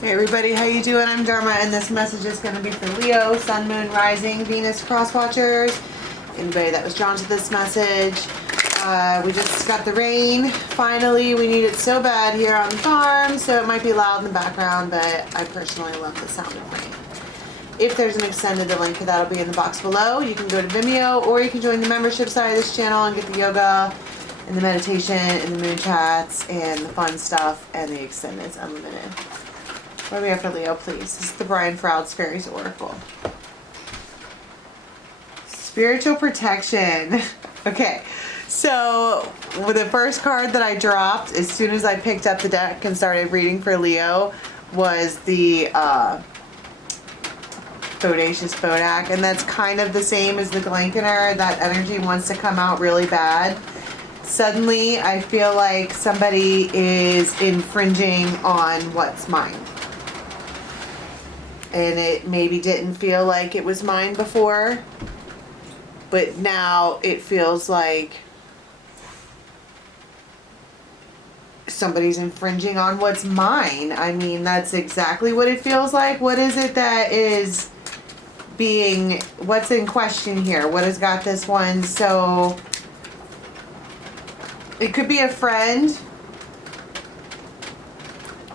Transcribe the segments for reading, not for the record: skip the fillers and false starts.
Hey everybody, how you doing? I'm Dharma, and this message is going to be for Leo, Sun, Moon, Rising, Venus, Cross Watchers. Anybody that was drawn to this message. We just got the rain. Finally, we need it so bad here on the farm, so it might be loud in the background, but I personally love the sound of rain. If there's an extended, the link for that will be in the box below. You can go to Vimeo, or you can join the membership side of this channel and get the yoga and the meditation and the moon chats and the fun stuff and the extended unlimited. What do we have for Leo, please? This is the Brian Froud's Fairies Oracle. Spiritual protection. Okay, so with the first card that I dropped, as soon as I picked up the deck and started reading for Leo, was the Bodacious Bodak, and that's kind of the same as the Glankener. That energy wants to come out really bad. Suddenly, I feel like somebody is infringing on what's mine. And it maybe didn't feel like it was mine before, but now it feels like somebody's infringing on what's mine. I mean, that's exactly what it feels like. What is it that is being, what's in question here? What has got this one? So it could be a friend.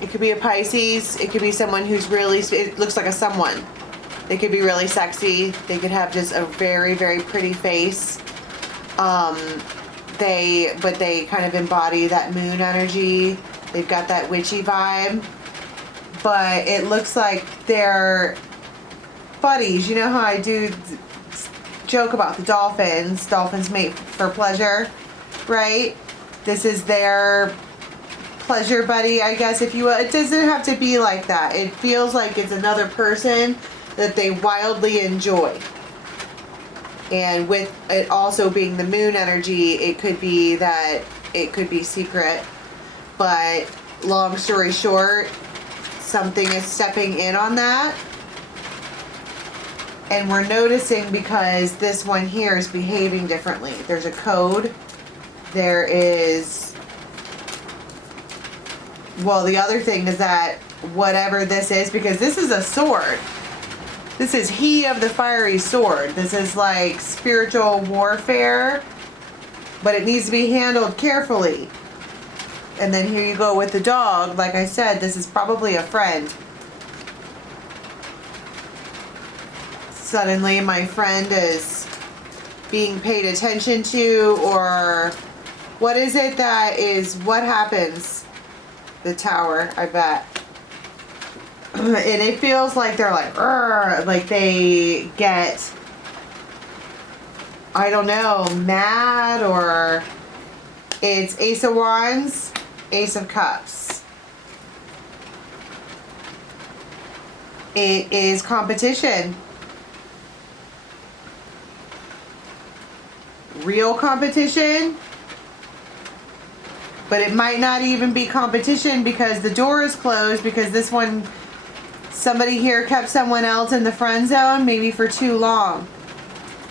It could be a Pisces. It could be someone who's really, it looks like a someone. They could be really sexy. They could have just a very, very pretty face. But they kind of embody that moon energy. They've got that witchy vibe. But it looks like they're buddies. You know how I do joke about the dolphins. Dolphins mate for pleasure, right? This is their pleasure buddy, I guess, if you will. It doesn't have to be like that. It feels like it's another person that they wildly enjoy. And with it also being the moon energy, it could be that it could be secret. But long story short, something is stepping in on that. And we're noticing because this one here is behaving differently. There's a code. There is... Well, the other thing is that whatever this is, because this is a sword. This is he of the fiery sword. This is like spiritual warfare, but it needs to be handled carefully. And then here you go with the dog. Like I said, this is probably a friend. Suddenly my friend is being paid attention to, or what is it that is, what happens? The Tower, I bet. And it feels like they're like they get, I don't know, mad, or it's Ace of Wands, Ace of Cups. It is competition. Real competition. But it might not even be competition because the door is closed, because this one, somebody here kept someone else in the friend zone maybe for too long.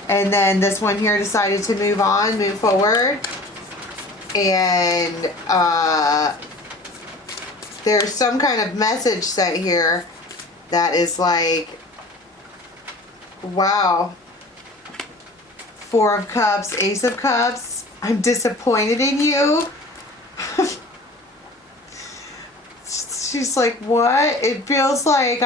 And then this one here decided to move on, move forward. And there's some kind of message set here that is like, wow. Four of Cups, Ace of Cups. I'm disappointed in you. She's like, what? It feels like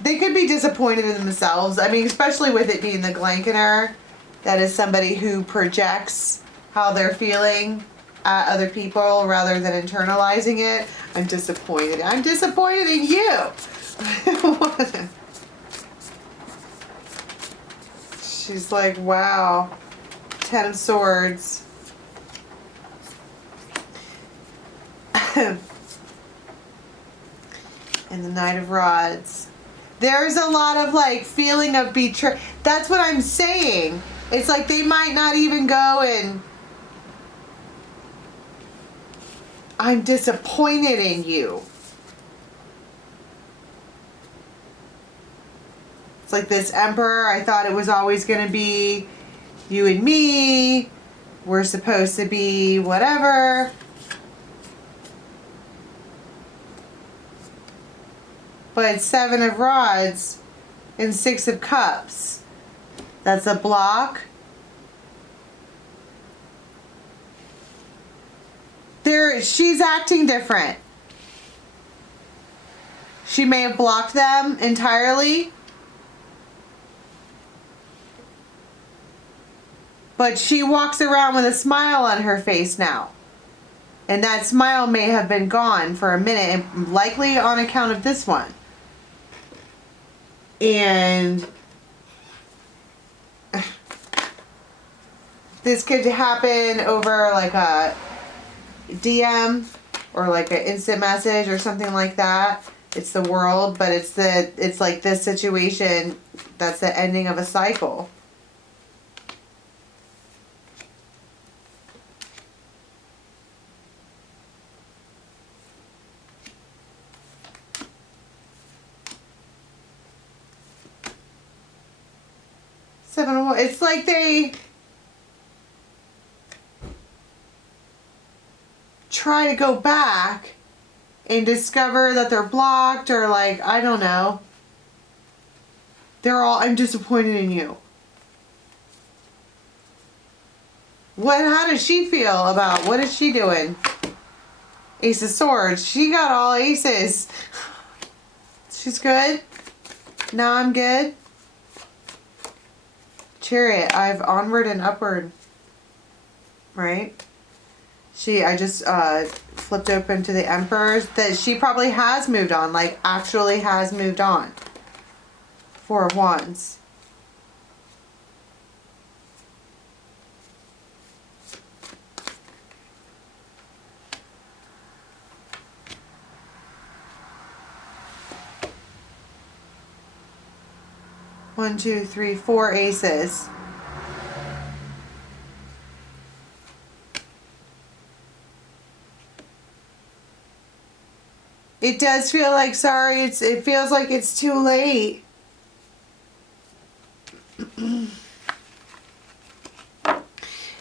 they could be disappointed in themselves. I mean, especially with it being the Glankener. That is somebody who projects how they're feeling at other people rather than internalizing it. I'm disappointed. I'm disappointed in you. She's like, wow. 10 of Swords. And the Knight of Rods. There's a lot of like feeling of betrayal. That's what I'm saying. It's like they might not even go and, I'm disappointed in you. It's like this Emperor. I thought it was always going to be you and me. We're supposed to be whatever. But Seven of Rods and Six of Cups. That's a block. She's acting different. She may have blocked them entirely. But she walks around with a smile on her face now. And that smile may have been gone for a minute, and likely on account of this one. And this could happen over like a DM or like an instant message or something like that. It's the world, but it's like this situation that's the ending of a cycle. It's like they try to go back and discover that they're blocked, or like, I don't know. I'm disappointed in you. How does she feel about, what is she doing? Ace of Swords. She got all aces. She's good. Now I'm good. Chariot. I've onward and upward. Right? I just flipped open to the Emperor. That she probably has moved on. Like, actually has moved on. Four of Wands. One, two, three, four aces. It does feel like, sorry, it feels like it's too late.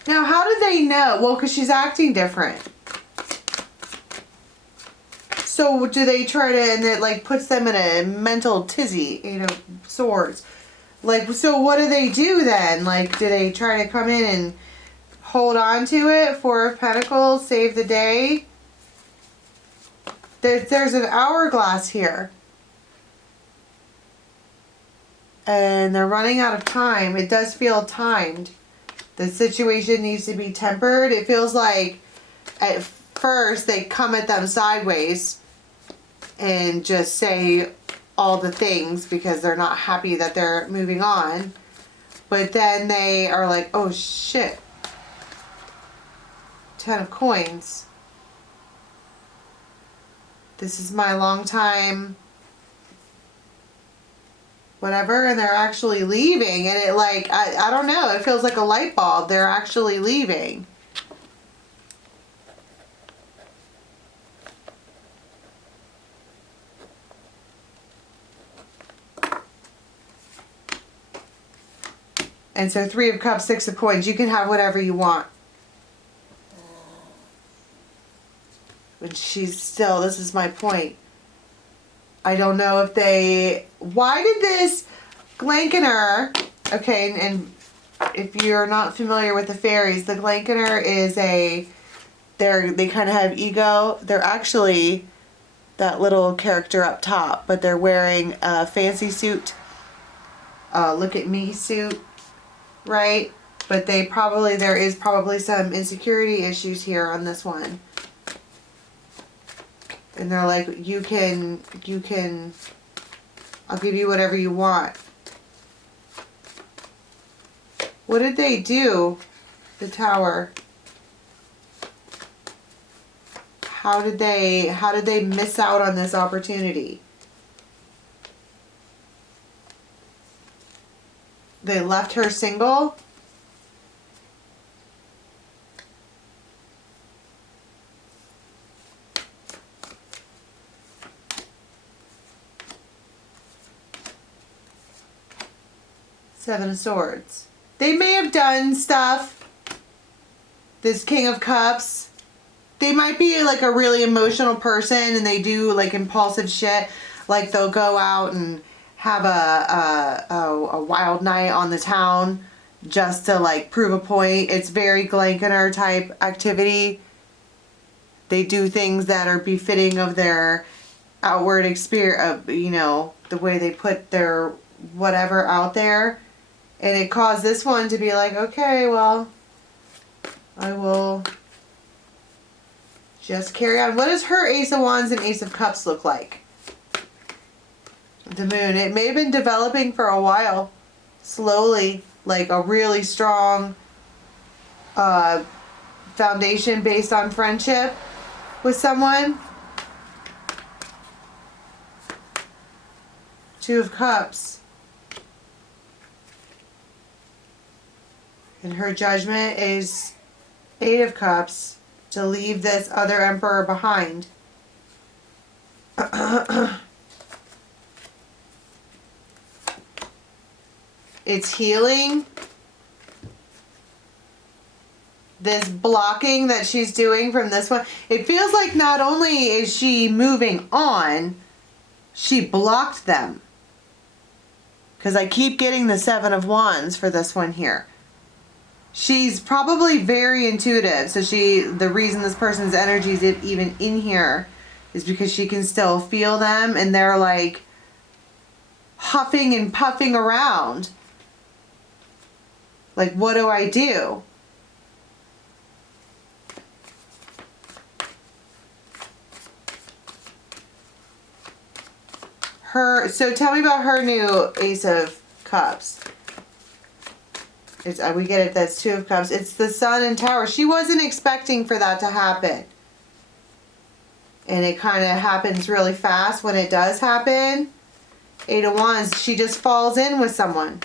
Now, how do they know? Well, because she's acting different. So do they try to, and it like puts them in a mental tizzy, swords. Like, so what do they do then? Like, do they try to come in and hold on to it? Four of Pentacles, save the day. There's an hourglass here. And they're running out of time. It does feel timed. The situation needs to be tempered. It feels like at first they come at them sideways and just say all the things because they're not happy that they're moving on. But then they are like, oh shit. 10 of Coins. This is my long time whatever, and they're actually leaving, and it like, I don't know, it feels like a light bulb. They're actually leaving. And so Three of Cups, Six of Coins, you can have whatever you want. But she's still, this is my point. I don't know if they, why did this Glankener, okay, and if you're not familiar with the fairies, the Glankener is they kind of have ego. They're actually that little character up top, but they're wearing a fancy suit, look at me suit, right? But there is probably some insecurity issues here on this one. And they're like, you can, I'll give you whatever you want. What did they do? The Tower. How did they miss out on this opportunity? They left her single? Seven of Swords. They may have done stuff. This King of Cups. They might be like a really emotional person and they do like impulsive shit. Like they'll go out and have a wild night on the town just to like prove a point. It's very Glankener type activity. They do things that are befitting of their outward experience, you know, the way they put their whatever out there. And it caused this one to be like, okay, well, I will just carry on. What does her Ace of Wands and Ace of Cups look like? The moon. It may have been developing for a while. Slowly. Like a really strong foundation based on friendship with someone. Two of Cups. And her judgment is Eight of Cups, to leave this other emperor behind. It's healing. This blocking that she's doing from this one. It feels like not only is she moving on, she blocked them. Because I keep getting the Seven of Wands for this one here. She's probably very intuitive. So the reason this person's energy is even in here is because she can still feel them, and they're like huffing and puffing around. Like, what do I do? So tell me about her new Ace of Cups. We get it, that's Two of Cups. It's the Sun and Tower. She wasn't expecting for that to happen. And it kind of happens really fast when it does happen. Eight of Wands, she just falls in with someone.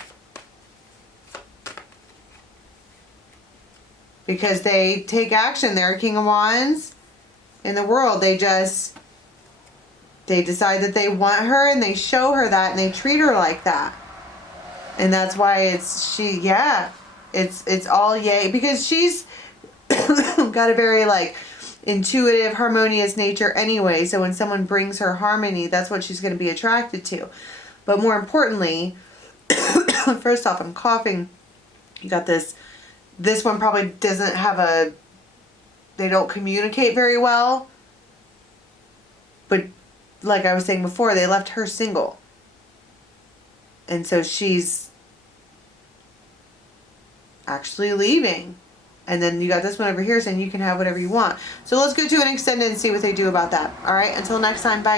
Because they take action. They're a King of Wands in the world. They decide that they want her, and they show her that, and they treat her like that. And that's why it's all yay, because she's got a very like intuitive, harmonious nature anyway. So when someone brings her harmony, that's what she's going to be attracted to. But more importantly, first off, I'm coughing. You got this one probably doesn't have they don't communicate very well. But like I was saying before, they left her single. And so she's actually leaving. And then you got this one over here saying you can have whatever you want. So let's go to an extended and see what they do about that. All right, until next time, bye.